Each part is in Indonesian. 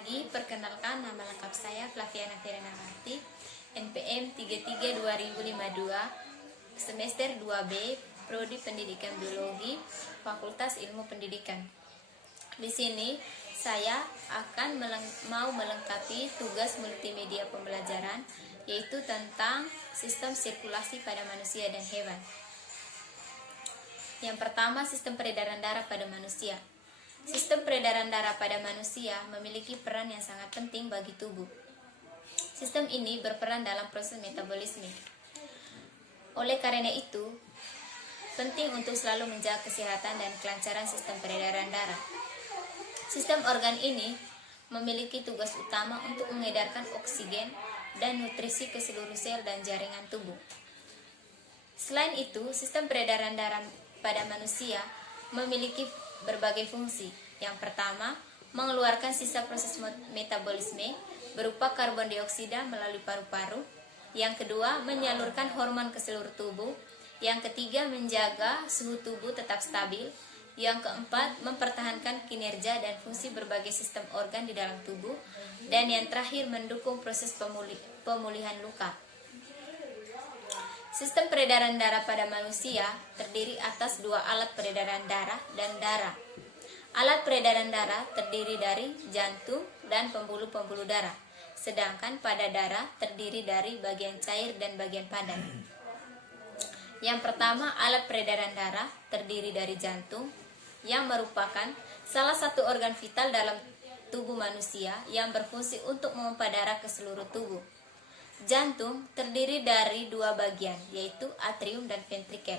lagi, perkenalkan nama lengkap saya Flaviana Verena Marti, NPM 332052, semester 2B, Prodi Pendidikan Biologi, Fakultas Ilmu Pendidikan. Di sini saya akan mau melengkapi tugas multimedia pembelajaran, yaitu tentang sistem sirkulasi pada manusia dan hewan. Yang pertama, sistem peredaran darah pada manusia. Sistem peredaran darah pada manusia memiliki peran yang sangat penting bagi tubuh. Sistem ini berperan dalam proses metabolisme. Oleh karena itu, penting untuk selalu menjaga kesehatan dan kelancaran sistem peredaran darah. Sistem organ ini memiliki tugas utama untuk mengedarkan oksigen dan nutrisi ke seluruh sel dan jaringan tubuh. Selain itu, sistem peredaran darah pada manusia memiliki berbagai fungsi. Yang pertama, mengeluarkan sisa proses metabolisme berupa karbon dioksida melalui paru-paru. Yang kedua, menyalurkan hormon ke seluruh tubuh. Yang ketiga, menjaga suhu tubuh tetap stabil. Yang keempat, mempertahankan kinerja dan fungsi berbagai sistem organ di dalam tubuh. Dan yang terakhir, mendukung proses pemulihan luka. Sistem peredaran darah pada manusia terdiri atas dua alat peredaran darah dan darah. Alat peredaran darah terdiri dari jantung dan pembuluh-pembuluh darah, sedangkan pada darah terdiri dari bagian cair dan bagian padat. Yang pertama, alat peredaran darah terdiri dari jantung, yang merupakan salah satu organ vital dalam tubuh manusia yang berfungsi untuk memompa darah ke seluruh tubuh. Jantung terdiri dari dua bagian, yaitu atrium dan ventrikel,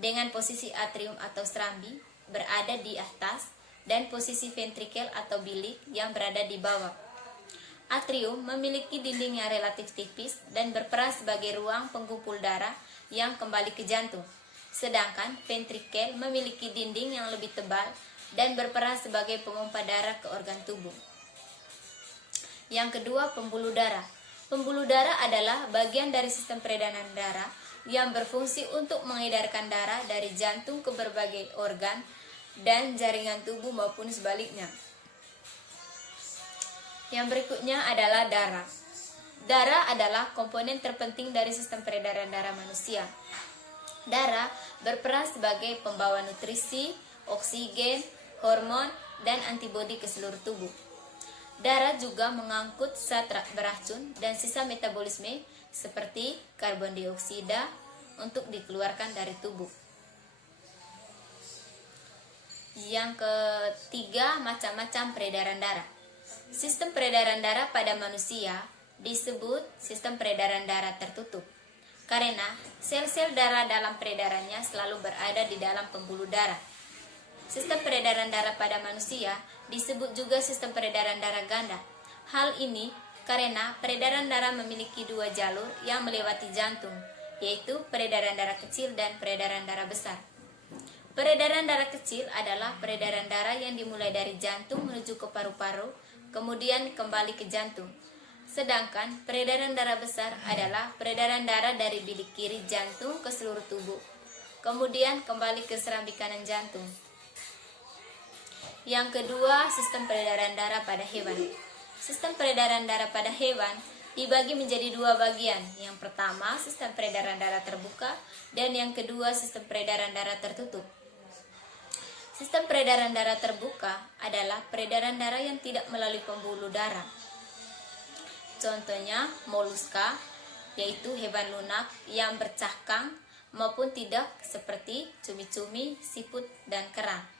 dengan posisi atrium atau serambi berada di atas dan posisi ventrikel atau bilik yang berada di bawah. Atrium memiliki dinding yang relatif tipis dan berperan sebagai ruang pengkumpul darah yang kembali ke jantung, sedangkan ventrikel memiliki dinding yang lebih tebal dan berperan sebagai pemompa darah ke organ tubuh. Yang kedua, pembuluh darah. Pembuluh darah adalah bagian dari sistem peredaran darah yang berfungsi untuk mengedarkan darah dari jantung ke berbagai organ dan jaringan tubuh maupun sebaliknya. Yang berikutnya adalah darah. Darah adalah komponen terpenting dari sistem peredaran darah manusia. Darah berperan sebagai pembawa nutrisi, oksigen, hormon, dan antibodi ke seluruh tubuh. Darah juga mengangkut zat beracun dan sisa metabolisme seperti karbon dioksida untuk dikeluarkan dari tubuh. Yang ketiga, macam-macam peredaran darah. Sistem peredaran darah pada manusia disebut sistem peredaran darah tertutup karena sel-sel darah dalam peredarannya selalu berada di dalam pembuluh darah. Sistem peredaran darah pada manusia disebut juga sistem peredaran darah ganda. Hal ini karena peredaran darah memiliki dua jalur yang melewati jantung, yaitu peredaran darah kecil dan peredaran darah besar. Peredaran darah kecil adalah peredaran darah yang dimulai dari jantung menuju ke paru-paru, kemudian kembali ke jantung. Sedangkan peredaran darah besar adalah peredaran darah dari bilik kiri jantung ke seluruh tubuh, kemudian kembali ke serambi kanan jantung. Yang kedua, sistem peredaran darah pada hewan. Sistem peredaran darah pada hewan dibagi menjadi dua bagian. Yang pertama, sistem peredaran darah terbuka, dan yang kedua, sistem peredaran darah tertutup. Sistem peredaran darah terbuka adalah peredaran darah yang tidak melalui pembuluh darah. Contohnya, moluska, yaitu hewan lunak yang bercangkang maupun tidak seperti cumi-cumi, siput, dan kerang.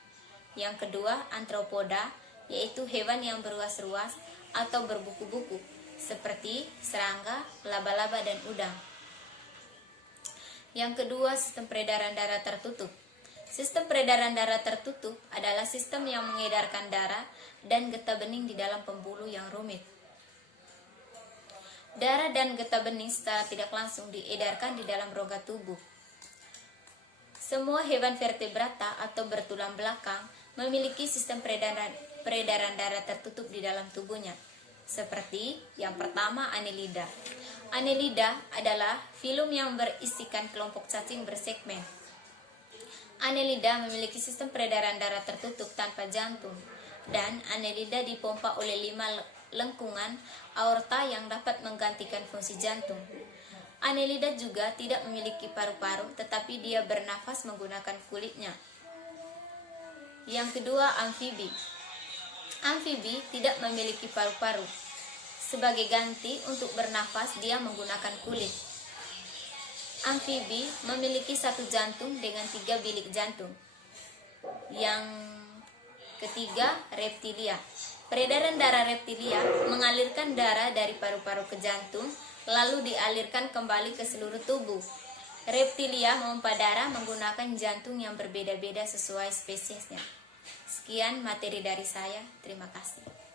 Yang kedua, antropoda, yaitu hewan yang beruas-ruas atau berbuku-buku, seperti serangga, laba-laba, dan udang. Yang kedua, sistem peredaran darah tertutup. Sistem peredaran darah tertutup adalah sistem yang mengedarkan darah dan getah bening di dalam pembuluh yang rumit. Darah dan getah bening secara tidak langsung diedarkan di dalam rongga tubuh. Semua hewan vertebrata atau bertulang belakang memiliki sistem peredaran darah tertutup di dalam tubuhnya. Seperti yang pertama, Annelida. Annelida adalah filum yang berisikan kelompok cacing bersegmen. Annelida memiliki sistem peredaran darah tertutup tanpa jantung. dan annelida dipompa oleh 5 lengkungan aorta yang dapat menggantikan fungsi jantung. Annelida juga tidak memiliki paru-paru, tetapi dia bernafas menggunakan kulitnya. Yang kedua, amfibi. Amfibi tidak memiliki paru-paru. Sebagai ganti untuk bernafas, dia menggunakan kulit. Amfibi memiliki 1 jantung dengan 3 bilik jantung. Yang ketiga, reptilia. Peredaran darah reptilia mengalirkan darah dari paru-paru ke jantung, lalu dialirkan kembali ke seluruh tubuh. Reptilia memompa darah menggunakan jantung yang berbeda-beda sesuai spesiesnya. Sekian materi dari saya. Terima kasih.